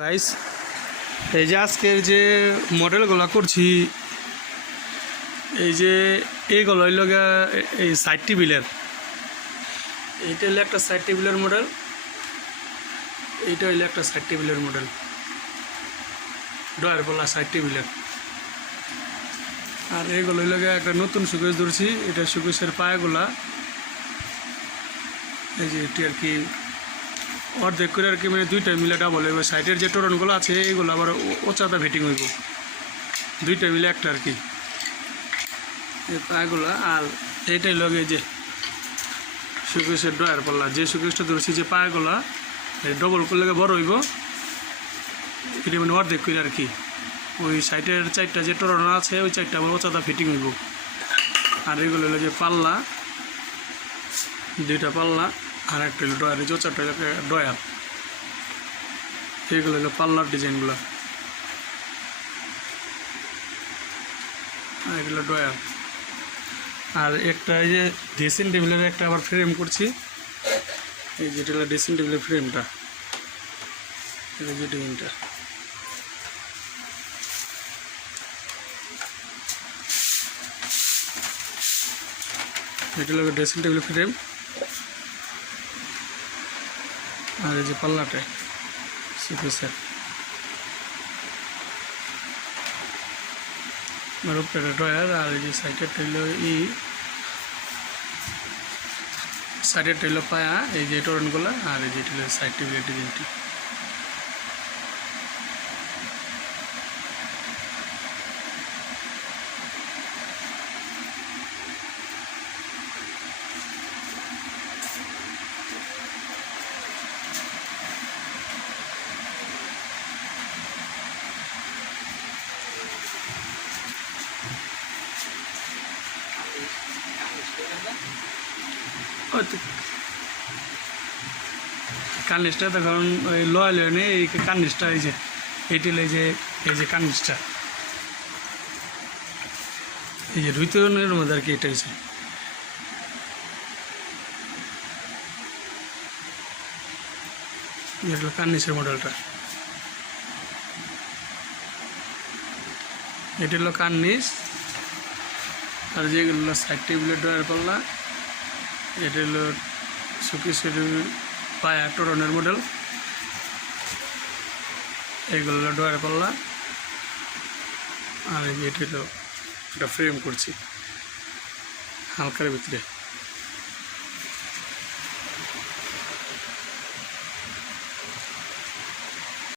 Guys, এই যে আজকের যে মডেলগুলো করছি, এই যে এইগুলো হইল এই সাইড টেবিলের, এইটা হইলো একটা সাইড টেবিলের মডেল, এইটা হইলো একটা সাইড টেবিলের মডেল, ডয়ার বলা সাইড টেবিলের। আর এইগুলো হইল একটা নতুন শোকেস ধরছি, এটা শোকেসের পায়াগুলা এই যে এটি আর কি অর্ধেক করে আর কি, মানে দুইটা মিলে ডাবল হইব। সাইডের যে টোরনগুলো আছে এইগুলো আবার ওচাদা ভেটিং হইব, দুইটা মিলে একটা আর কি এই পায়াগুলা। আর এইটাই লগে যে শোকেসের ড্রয়ার পাল্লা, যে শোকেসটা ধরছি যে পায়াগুলা ডবল করলে বড় হইব, এটা মানে অর্ধেক করে আর কি। ওই সাইডের চারটা যে টোরন আছে ওই চারটা আবার ওচাদা ফিটিং হইব। আর এগুলো হলো যে পাল্লা, দুইটা পাল্লা, আর একটা হলো ডয়ার, এই চারটা ডয়ার। এইগুলো হলো পাল্লার ডিজাইনগুলো, আর এগুলো ডয়ার। আর একটা এই যে ড্রেসিং টেবিলের একটা আবার ফ্রেম করছি, এই যেটা হলো ড্রেসিং টেবিলের ফ্রেমটা, এই যে ডিজাইনটা। এটা হলো ড্রেসিং টেবিলের ফ্রেম, আর এই যে পাল্লাটা শোকেসের, আর উপরে ড্রয়ার। আর এই যে সাইডের হইলো সাইডের হইলো পায়া, এই যে টোরনগুলো, আর এই যে হইলো সাইড টেবিলের ডিজাইনটি। কার্নিশটা তখন ওই লয় লয়নে এই কার্নিশটা, এই যে এইটি এই যে কার্নিশটা, এই যে রুইতনের মধ্যে আর কি, এটা হয়েছে হলো কার্নিশের মডেলটা। এটা হলো কার্নিশ। আর যেগুলো সাইড টেবিলের ডয়ার পাল্লা, এটা হলো শোকেসের পায়া টোরনের মডেল, এইগুলো হলো ডয়ার পাল্লা। আর এটা হলো একটা ফ্রেম করছি হালকার ভিতরে।